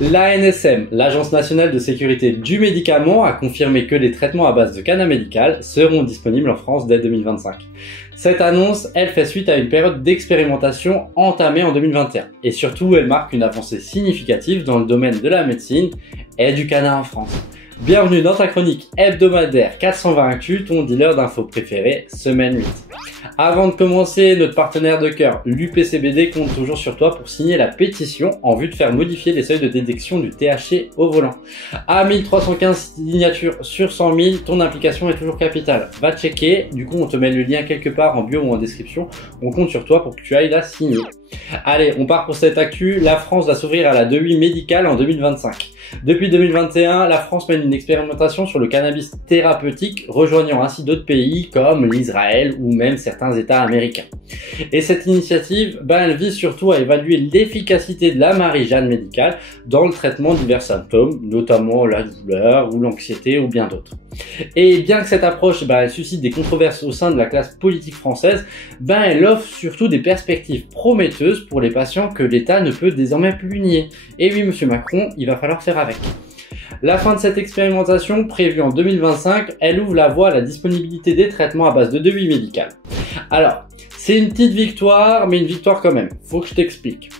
L'ANSM, l'Agence nationale de sécurité du médicament, a confirmé que les traitements à base de cannabis médical seront disponibles en France dès 2025. Cette annonce, elle fait suite à une période d'expérimentation entamée en 2021. Et surtout, elle marque une avancée significative dans le domaine de la médecine et du cannabis en France. Bienvenue dans ta chronique hebdomadaire 420 Actu, ton dealer d'infos préféré, semaine 8. Avant de commencer, notre partenaire de cœur, l'UPCBD, compte toujours sur toi pour signer la pétition en vue de faire modifier les seuils de détection du THC au volant. À 1315 signatures sur 100 000, ton implication est toujours capitale. Va checker, du coup on te met le lien quelque part en bio ou en description, on compte sur toi pour que tu ailles la signer. Allez, on part pour cette actu. La France va s'ouvrir à la 2-8 médicale en 2025. Depuis 2021, la France mène une expérimentation sur le cannabis thérapeutique, rejoignant ainsi d'autres pays comme l'Israël ou même certains États américains. Et cette initiative, elle vise surtout à évaluer l'efficacité de la Marie-Jeanne médicale dans le traitement de divers symptômes, notamment la douleur ou l'anxiété ou bien d'autres. Et bien que cette approche elle suscite des controverses au sein de la classe politique française, elle offre surtout des perspectives prometteuses pour les patients que l'État ne peut désormais plus nier. Et oui, monsieur Macron, il va falloir faire avec. La fin de cette expérimentation, prévue en 2025, elle ouvre la voie à la disponibilité des traitements à base de devis médical. Alors, c'est une petite victoire, mais une victoire quand même. Faut que je t'explique.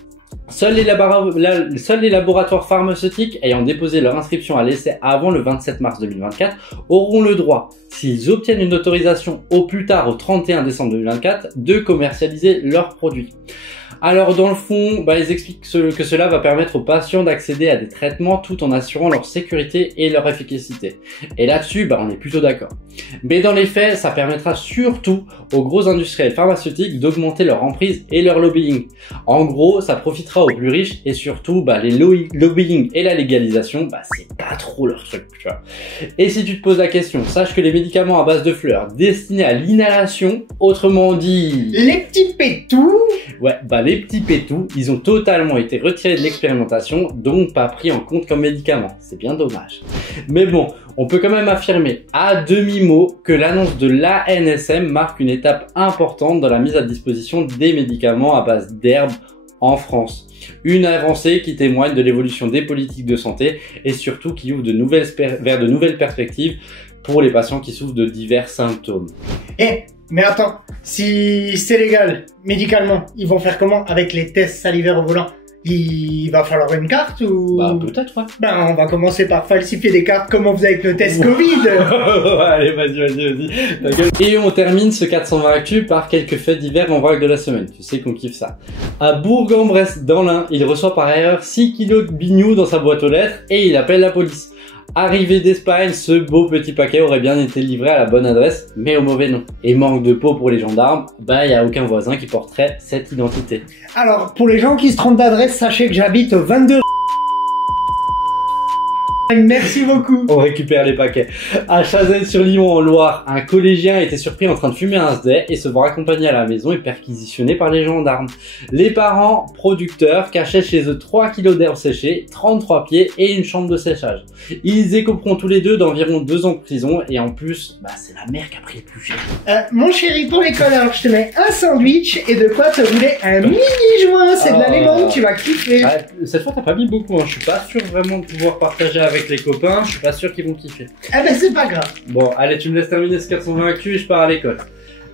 Seuls les laboratoires pharmaceutiques ayant déposé leur inscription à l'essai avant le 27 mars 2024 auront le droit, s'ils obtiennent une autorisation au plus tard au 31 décembre 2024, de commercialiser leurs produits. Alors dans le fond, ils expliquent que cela va permettre aux patients d'accéder à des traitements tout en assurant leur sécurité et leur efficacité. Et là-dessus, on est plutôt d'accord. Mais dans les faits, ça permettra surtout aux gros industriels pharmaceutiques d'augmenter leur emprise et leur lobbying. En gros, ça profitera aux plus riches et surtout, les lobbying et la légalisation, c'est pas trop leur truc, tu vois. Et si tu te poses la question, sache que les médicaments à base de fleurs destinés à l'inhalation, autrement dit... les petits pétous. Ouais, les petits pétous, ils ont totalement été retirés de l'expérimentation, donc pas pris en compte comme médicaments. C'est bien dommage. Mais bon, on peut quand même affirmer à demi-mot que l'annonce de l'ANSM marque une étape importante dans la mise à disposition des médicaments à base d'herbes en France. Une avancée qui témoigne de l'évolution des politiques de santé et surtout qui ouvre vers de nouvelles perspectives pour les patients qui souffrent de divers symptômes. Mais attends, si c'est légal, médicalement, ils vont faire comment avec les tests salivaires au volant? Il va falloir une carte ou... peut-être, ouais. On va commencer par falsifier des cartes comme on faisait avec le test Covid. Allez, vas-y. Et on termine ce 420 Actu par quelques faits divers en vrac de la semaine. Tu sais qu'on kiffe ça. À Bourg-en-Bresse, dans l'Ain, il reçoit par ailleurs 6 kilos de bignou dans sa boîte aux lettres et il appelle la police. Arrivé d'Espagne, ce beau petit paquet aurait bien été livré à la bonne adresse, mais au mauvais nom. Et manque de peau pour les gendarmes, y a aucun voisin qui porterait cette identité. Alors, pour les gens qui se trompent d'adresse, sachez que j'habite au 22... Merci beaucoup. On récupère les paquets. À Chazelles-sur-Lyon en Loire, un collégien était surpris en train de fumer un sdé et se voir accompagné à la maison et perquisitionné par les gendarmes. Les parents, producteurs, cachaient chez eux 3 kilos d'herbes séchées, 33 pieds et une chambre de séchage. Ils écoperont tous les deux d'environ 2 ans de prison et en plus, c'est la mère qui a pris le plus cher. Mon chéri, pour les connards, je te mets un sandwich et de quoi te rouler un mini joint. C'est de la lemon, tu vas kiffer. Cette fois, t'as pas mis beaucoup, Je suis pas sûr vraiment de pouvoir partager avec les copains, je suis pas sûr qu'ils vont kiffer. C'est pas grave. Bon, allez, tu me laisses terminer ce 420 Actu et je pars à l'école.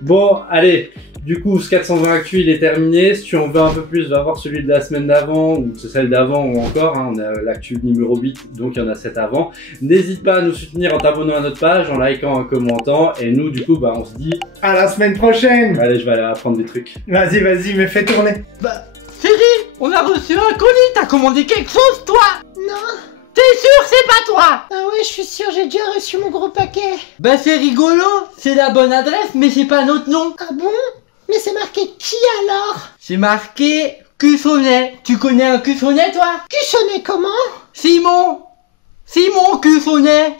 Bon, allez, du coup, ce 420 Actu, il est terminé. Si tu en veux un peu plus, va voir celui de la semaine d'avant, ou celle d'avant, ou encore, on a l'actu numéro 8, donc il y en a 7 avant. N'hésite pas à nous soutenir en t'abonnant à notre page, en likant, en commentant, et nous, du coup, on se dit... à la semaine prochaine. Allez, je vais aller apprendre des trucs. Vas-y, mais fais tourner. Chérie, on a reçu un colis, t'as commandé quelque chose, toi? Non. T'es sûr c'est pas toi? Ah ouais, je suis sûre, j'ai déjà reçu mon gros paquet. C'est rigolo, c'est la bonne adresse, mais c'est pas notre nom. Ah bon? Mais c'est marqué qui alors? C'est marqué Cussonnet. Tu connais un Cussonnet, toi? Cussonnet comment? Simon Cussonnet.